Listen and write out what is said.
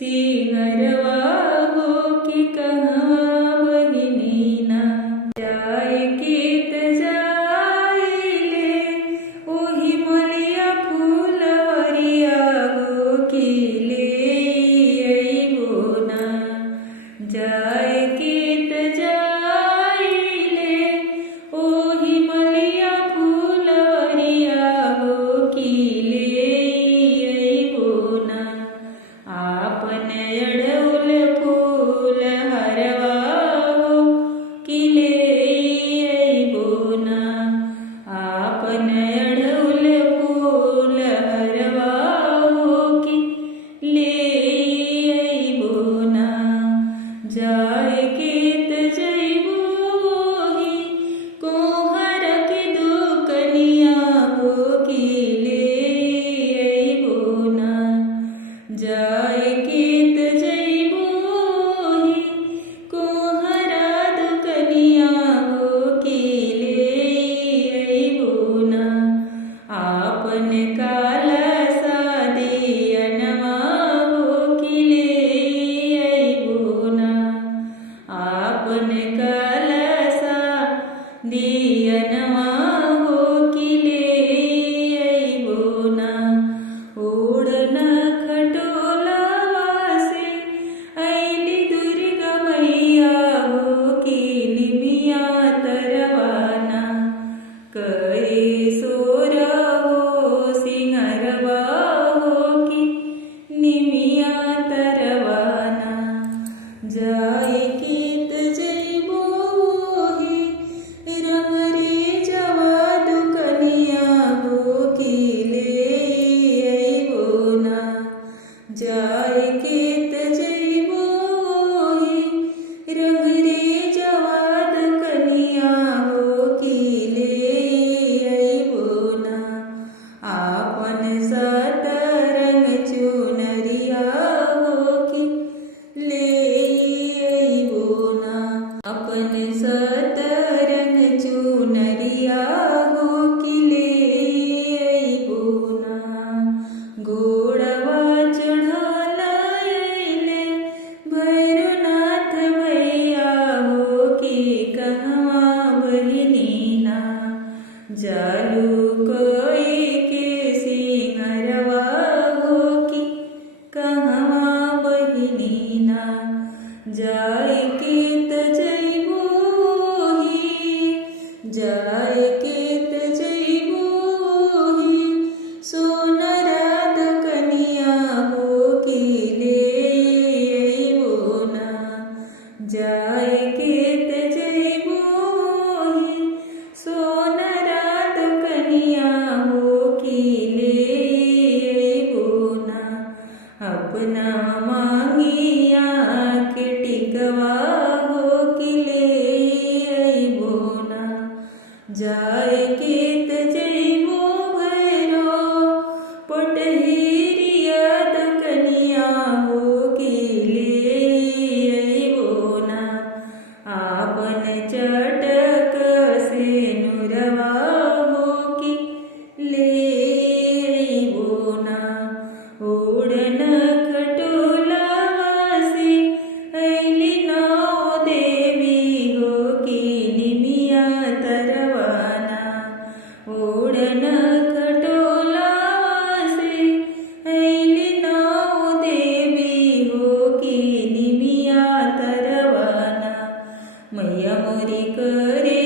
सिंहरवा हो कि कहवा बहिनीना। जाय गीत जाइले ओही मलिया फूलवरिया हो कि ले अइबो ना। जाय गीत जाइले ओही मलिया फूलवरिया हो कि ले अइबो ना। आपन अड़उल फूल हरवा हो कि ले अइबो ना। आपन अड़उल फूल हरवा हो कि ले अइबो ना। जाय गीत जइबो ओही कोहर के दुकनिया हो कि ले अइबो ना। जाय गीत जइबो ओही कोहरा दुकनिया हो कि ले अइबो ना। आपन काला सादियनवा हो कि ले अइबो ना। आपन काला सादियनवा हो कि ले अइबो ना। ओढ़न खटोलवा से अइली दुर्गा मैया हो कि निमिया तरवाना। करे सोर हो सिंहरवा हो कि निमिया तरवाना। जाय गीत जइबो ओही रंगरे जवा दुकनिया हो कि ले अइबो ना। जाय गीत जइबो ओही रंगरे जवा दुकनिया हो कि ले अइबो ना। आपन सतरंग चुनरिया हो कि ले अइबो ना। आपन सतरंग चुनरिया हो कि ले अइबो ना। गोड़वा चढ़ल अइले भैरवनाथ भैया हो कि कहवा बहिनीना। जालू कोई के सिंहरवा हो कि कहवा बहिनीना। जाय गीत जइबो ओही जाय गीत जइबो ओही सोनरा दुकनिया हो कि ले अइबो ना। जाय गीत जइबो ओही सोनरा दुकनिया हो कि ले अइबो ना। अपना मांगिया के टिकवा हो कि ले अइबो ना। जाय गीत जइबो भैरो पटहिरिया दुकनिया हो कि ले अइबो ना। आपन चटक सेनुरवा हो कि ले अइबो ना। ओढ़न खटोलवा से अइली नौ देवी हो कि निमिया तरवाना। ओढ़न खटोलवा से अइली नौ देवी हो कि निमिया तरवाना। मैया मोरी करे